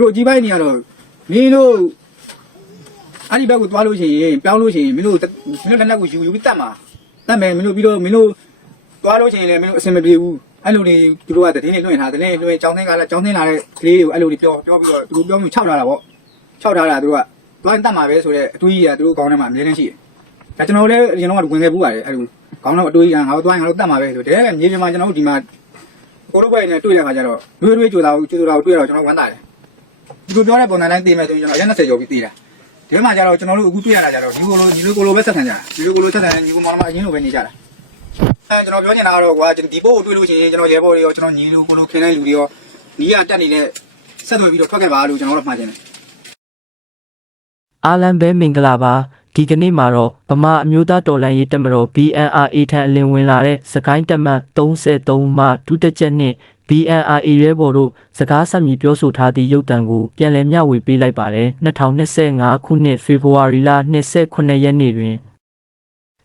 တို့အကြီးပိုင်းနေရတော့မင်းတို့အဲ့ဒီဘက်ကိုသွားလို့ရှိရင်ပြောင်းလို့ရှိရင်မင်းတို့မင်းတို့လက်နက်ကိုယူယူပြီးတတ်မှာတတ်မယ်မင်းတို့ပြီးတော့မင်းတို့သွားလို့ရှိရင်လည်းမင်းတို့အဆင်မပြေဘူးအဲ့လိုတွေသူတို့ကတည်င်းနေလွှင့်ထားတယ်လွှင့်ကြောင်းသိန်းကလာကြောင်းသိန်းလာတဲ့ကလေးတွေကိုအဲ့လိုတွေပြောပြောပြီးတော့သူတို့ပြောမျိုးခြောက်ထားတာပေါ့ခြောက်ထားတာသူတို့ကသွားရင်တတ်မှာပဲဆိုတော့အတွေးကြီးကသူတို့ကောင်းထဲမှာအများကြီးရှိတယ်ဒါကျွန်တော်လည်းအရင်တော့ဝင်ခဲ့ပူးပါတယ်အဲ့လိုကောင်းတော့အတွေးကြီးကငါတို့သွားရင်ငါတို့တတ်မှာပဲဆိုတဲ့မြေပြင်မှာကျွန်တော်တို့ဒီမှာကိုတို့ဘက်နဲ့တွေ့တဲ့ခါကျတော့တွေးတွေးကြိုတာကိုကြိုတာကိုတွေ့တော့ကျွန်တော်ဝမ်းသာတယ် ဒီလိုပြောတဲ့ပုံစံတိုင်းသိမယ်ဆိုရင်ကျွန်တော်အရင်20ကျော်ပြီးသိတာဒီမှာကျတော့ကျွန်တော်တို့အခုတွေ့ရတာကျတော့ဒီကိုလိုဒီလိုကိုလိုပဲဆက်ဆံကြတာဒီလိုကိုလိုဆက်ဆံညီကိုမောင်နှမအရင်လိုပဲနေကြတာအဲကျွန်တော်ပြောနေတာကတော့ကွာဒီပို့ကိုတွေ့လို့ရှိရင်ကျွန်တော်ရဲဘော်တွေရောကျွန်တော်ညီလိုကိုလိုခင်းတဲ့လူတွေရောနီးရတက်နေတဲ့ဆက်သွယ်ပြီးတော့ထွက်ခဲ့ပါလို့ကျွန်တော်တို့မှားခြင်းတယ်အားလံပဲမင်္ဂလာပါဒီကနေ့မှာတော့ဗမာအမျိုးသားတော်လှန်ရေးတပ်မတော် BNRA ထံအလင်းဝင်လာတဲ့စကိုင်းတပ်မ33မှဒုတက်ချက်နှင့် BNRA ရဲဘော်တို့စကားဆက်မြည်ပြောဆိုထားသည့်ရုပ်တံကိုပြန်လည်မျှဝေပေးလိုက်ပါတယ်2025ခုနှစ်ဖေဖော်ဝါရီလ29ရက်နေ့တွင်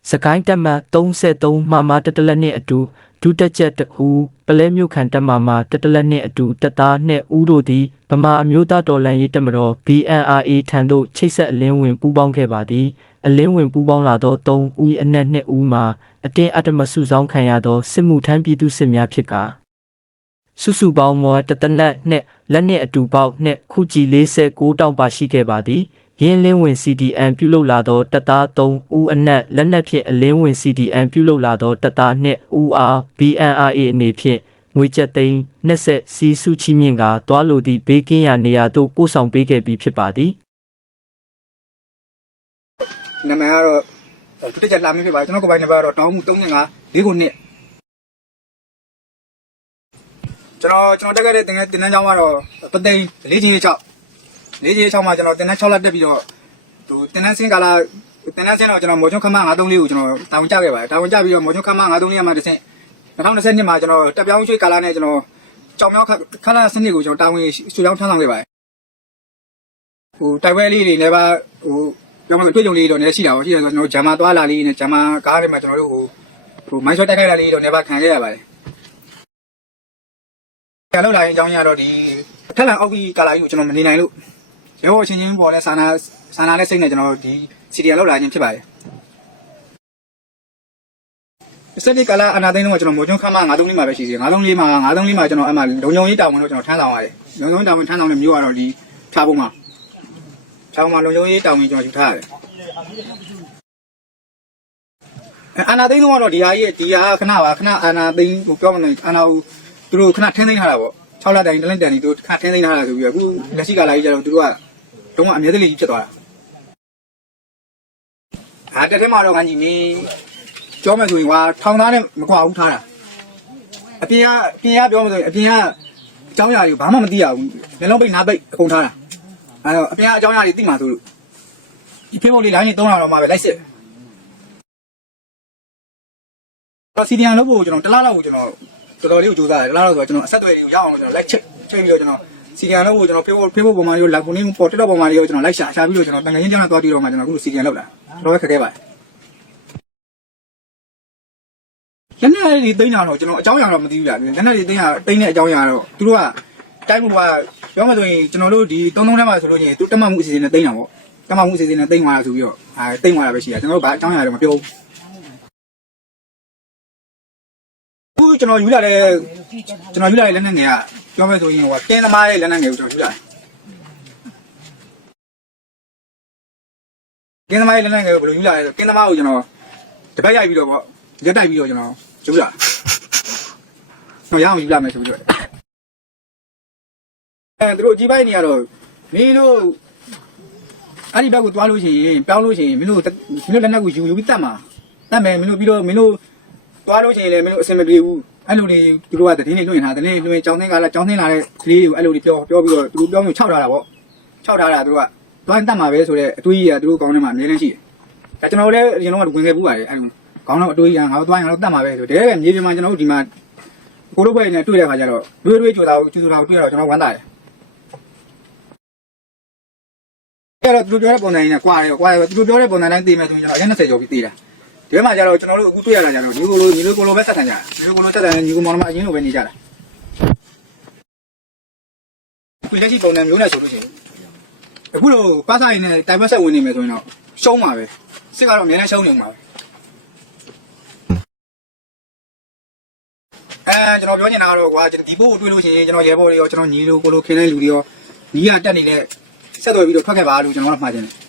စကိုင်းတက်မ33မှမှတတလက်နှင့်အတူဒုတက်ချက်တဦးပလဲမြို့ခံတက်မမှတတလက်နှင့်အတူတက်သားနှင့်ဦးတို့သည်ဗမာအမျိုးသားတော်လှန်ရေးတပ်မတော် BNRA ထံသို့ချိတ်ဆက်အလင်းဝင်ပူးပေါင်းခဲ့ပါသည်အလင်းဝင်ပူးပေါင်းလာသော3ဦးအနက်2ဦးမှာအတင်းအဓမ္မစုဆောင်းခံရသောစစ်မှုထမ်းပြည်သူစစ်များဖြစ်ကာ စုစုပေါင်းမောတတနက်နှင့်လက်နှင့်အတူပေါက်နှင့်ခုကြည်49တောင်ပါရှိခဲ့ပါသည်ရင်းလင်းဝင် CDN ပြုလုပ်လာသောတပ်သား3ဦးအနက်လက်နက်ဖြင့်အလင်းဝင် CDN ပြုလုပ်လာသောတပ်သား2ဦးအား BNRA အနေဖြင့်ငွေကျပ်သိန်း20စီစုချီမြင့်ကတွားလိုသည့်ဘေးကင်းရာနေရာသို့ပို့ဆောင်ပေးခဲ့ပြီးဖြစ်ပါသည်နာမည်ကတော့ဒုတက်ချက်လာမင်းဖြစ်ပါတယ်ကျွန်တော်ကိုယ်ပိုင်နံပါတ်ကတော့တောင်းမှု35 4 ကျွန်တော်ကျွန်တော်တက်ခဲ့တဲ့တင်ငယ်တင်တန်းကျောင်းကတော့ပသိန်း၄ချင်း6၄ချင်း6မှာကျွန်တော်တင်တန်း6လက်တက်ပြီးတော့သူတင်တန်းစင်းကာလာတင်တန်းစင်းတော့ကျွန်တော်မော်ချုံခမ934ကိုကျွန်တော်တာဝန်ကျခဲ့ပါတယ်တာဝန်ကျပြီးတော့မော်ချုံခမ934ရမှာတစ်ဆင့်2020မှာကျွန်တော်တက်ပြောင်းရွှေ့ကာလာနဲ့ကျွန်တော်ကြောင်မြောက်ခလာစနစ်ကိုကျွန်တော်တာဝန်ရွှေ့ပြောင်းထမ်းဆောင်ခဲ့ပါတယ်ဟိုတိုက်ပွဲလေးတွေလည်းပါဟိုကျွန်တော်တွေ့ကြုံလေးတော့နည်းရှိတာပေါ့ရှိတယ်ဆိုတော့ကျွန်တော်ဂျာမာသွားလာလေးနဲ့ဂျာမာကားတွေမှာကျွန်တော်တို့ဟိုဟိုမိုင်းဆွဲတိုက်ခိုက်လာလေးတော့နေပါခံခဲ့ရပါတယ်။ ကြာလောက်လာရင်အကြောင်းရတော့ဒီထက်လန်အောက်ကြီးကာလာကြီးကိုကျွန်တော်မနေနိုင်လို့ရောအချင်းချင်းပေါ်လဲစာနာစာနာနဲ့စိတ်နဲ့ကျွန်တော်ဒီစီဒီယာလောက်လာခြင်းဖြစ်ပါတယ်။စက်ဒီကာလာအနာသိန်းတော့ကျွန်တော်မိုးချုံခမ်းမ9သုံးလေးမှာပဲရှိသေးတယ်9သုံးလေးမှာ9သုံးလေးမှာကျွန်တော်အဲ့မှာလုံုံရေးတာဝန်တော့ကျွန်တော်ထမ်းဆောင်ရတယ်။လုံုံရေးတာဝန်ထမ်းဆောင်တဲ့မျိုးကတော့ဒီဖြားပုံမှာဖြားပုံမှာလုံုံရေးတာဝန်ကျွန်တော်ယူထားရတယ်။အာနာသိန်းတော့တော့ဒီဟာကြီးဒီဟာခဏပါခဏအာနာသိန်းကိုပြောမလို့အာနာကို သူတို့ခဏထင်းသိမ်းထားတာပေါ့6လတိုင်တလန့်တန်ဒီသူခဏထင်းသိမ်းထားတာဆိုပြီးတော့အခုလက်ရှိကာလာကြီးကျတော့သူတို့ကတော့အမြဲတမ်းလေးကြီးဖြစ်သွားတာဟာတက်ထဲမှာတော့ငန်းကြီးမင်းပြောမယ်ဆိုရင်ကွာထောင်သားနဲ့မကွာဘူးထားတာအပြင်ကအပြင်ကပြောမယ်ဆိုရင်အပြင်ကအကြောင်းအရာတွေဘာမှမသိရဘူးမျက်လုံးပိတ်နားပိတ်အကုန်ထားတာအဲတော့အပြင်ကအကြောင်းအရာတွေသိမှဆိုလို့ဒီဖေးဖို့လေးလိုင်းကြီးသုံးလာတော့မှပဲလိုက်စစ်တော့စီဒီယန်လို့ပို့ကျွန်တော်တလားလောက်ကိုကျွန်တော် တော်တော်လေးကိုစူးစမ်းတယ်တလားလောက်ဆိုတော့ကျွန်တော်အဆက်အသွယ်တွေကိုရအောင်လို့ကျွန်တော်လိုက်ချက်ချက်ပြီးတော့ကျွန်တော်စီဒီယန်လို့ကိုကျွန်တော်ဖေးဖို့ဖေးဖို့ပုံမှန်လေးကိုလက်ပုံလေးပေါ်တက်တော့ပုံမှန်လေးကိုကျွန်တော်လိုက်ရှာရှာပြီးတော့ကျွန်တော်တန်ငယ်ချင်းကျောင်းသွားပြီးတော့မှကျွန်တော်အခုစီဒီယန်လောက်လာတော်တော်ခက်ခဲပါတယ်ညနေလေးသိနေတာတော့ကျွန်တော်အကြောင်းအရာတော့မသိဘူးလားညနေလေးသိနေတာသိနေတဲ့အကြောင်းအရာတော့သူတို့ကတိုက်ဖို့ကပြောမှဆိုရင်ကျွန်တော်တို့ဒီသုံးသုံးထဲမှာဆိုလို့ရှိရင်သူတက်မှတ်မှုအစီအစဉ်နဲ့သိနေတာပေါ့တက်မှတ်မှုအစီအစဉ်နဲ့သိသွားတာဆိုပြီးတော့အဲသိသွားတာပဲရှိတာကျွန်တော်တို့ဘာအကြောင်းအရာတော့မပြောဘူး ကျွန်တော်ယူလာတဲ့ကျွန်တော်ယူလာတဲ့လက်နက်ငယ်ကပြောမယ်ဆိုရင်ဟိုတင်းသမားရဲ့လက်နက်ငယ်ကိုကျွန်တော်ယူလာတယ်တင်းသမားရဲ့လက်နက်ငယ်ကိုဘယ်လိုယူလာလဲဆိုတင်းသမားကိုကျွန်တော်တပတ်ရိုက်ပြီးတော့ပေါ့ရက်တိုက်ပြီးတော့ကျွန်တော်ယူလာတော့ရအောင်ယူလာမယ်ဆိုပြီးတော့အဲသူတို့ကြီးပိုင်းနေရတော့မင်းတို့အဲ့ဒီဘက်ကိုသွားလို့ရှိရင်ပြောင်းလို့ရှိရင်မင်းတို့မင်းတို့လက်နက်ကိုယူယူပြီးတတ်မှာတတ်မယ်မင်းတို့ပြီးတော့မင်းတို့သွားလို့ရှိရင်လည်းမင်းတို့အဆင်မပြေဘူး အဲ့လိုတွေသူတို့ကတည်င်းနေလွှင့်ထားတယ်လွှင့်ကြောင်းသိန်းကလာကြောင်းသိန်းလာတဲ့ကလေးတွေကိုအဲ့လိုတွေပြောပြောပြီးတော့သူတို့ပြောမျိုးခြောက်ထားတာပေါ့ခြောက်ထားတာသူတို့ကသွားရင်တတ်မှာပဲဆိုတော့အတွေးကြီးကသူတို့ကောင်းထဲမှာအများကြီးရှိတယ်ဒါကျွန်တော်လည်းအရင်တော့ဝင်ခဲ့ပူးပါတယ်အဲ့လိုကောင်းတော့အတွေးကြီးကငါတို့သွားရင်ငါတို့တတ်မှာပဲဆိုတကယ်မြေပြင်မှာကျွန်တော်တို့ဒီမှာကိုလိုဘက်နဲ့တွေ့တဲ့ခါကျတော့တွေးတွေးကြိုတာကိုကျူတာကိုတွေ့တော့ကျွန်တော်ဝမ်းသာတယ်အဲ့တော့သူတို့ပြောတဲ့ပုံစံနဲ့ကွာတယ်ကွာတယ်သူတို့ပြောတဲ့ပုံစံတိုင်းသိမယ်ဆိုရင်ကျွန်တော်အရင်20ကျော်ပြီးသိတာ ဒီဘက်မှာကျတော့ကျွန်တော်တို့အခုတွေ့ရတာကျတော့ညီကိုလိုညီလိုကိုလိုပဲဆက်ဆံကြတာညီလိုကိုလိုဆက်ဆံညီကိုမောင်နှမအရင်လိုပဲနေကြတာအခုလက်ရှိပုံစံမျိုးနဲ့ဆိုလို့ရှိရင်အခုတော့ပါစာရင်းနဲ့တိုင်ပတ်ဆက်ဝင်နေမယ်ဆိုရင်တော့ရှုံးပါပဲစစ်ကတော့အများနဲ့ရှုံးနေမှာပဲအဲကျွန်တော်ပြောနေတာကတော့ကွာဒီပို့ကိုတွေ့လို့ရှိရင်ကျွန်တော်ရဲဘော်တွေရောကျွန်တော်ညီလိုကိုလိုခင်းတဲ့လူတွေရောညီကတက်နေတဲ့ဆက်သွယ်ပြီးတော့ထွက်ခဲ့ပါလို့ကျွန်တော်ကမှားတယ်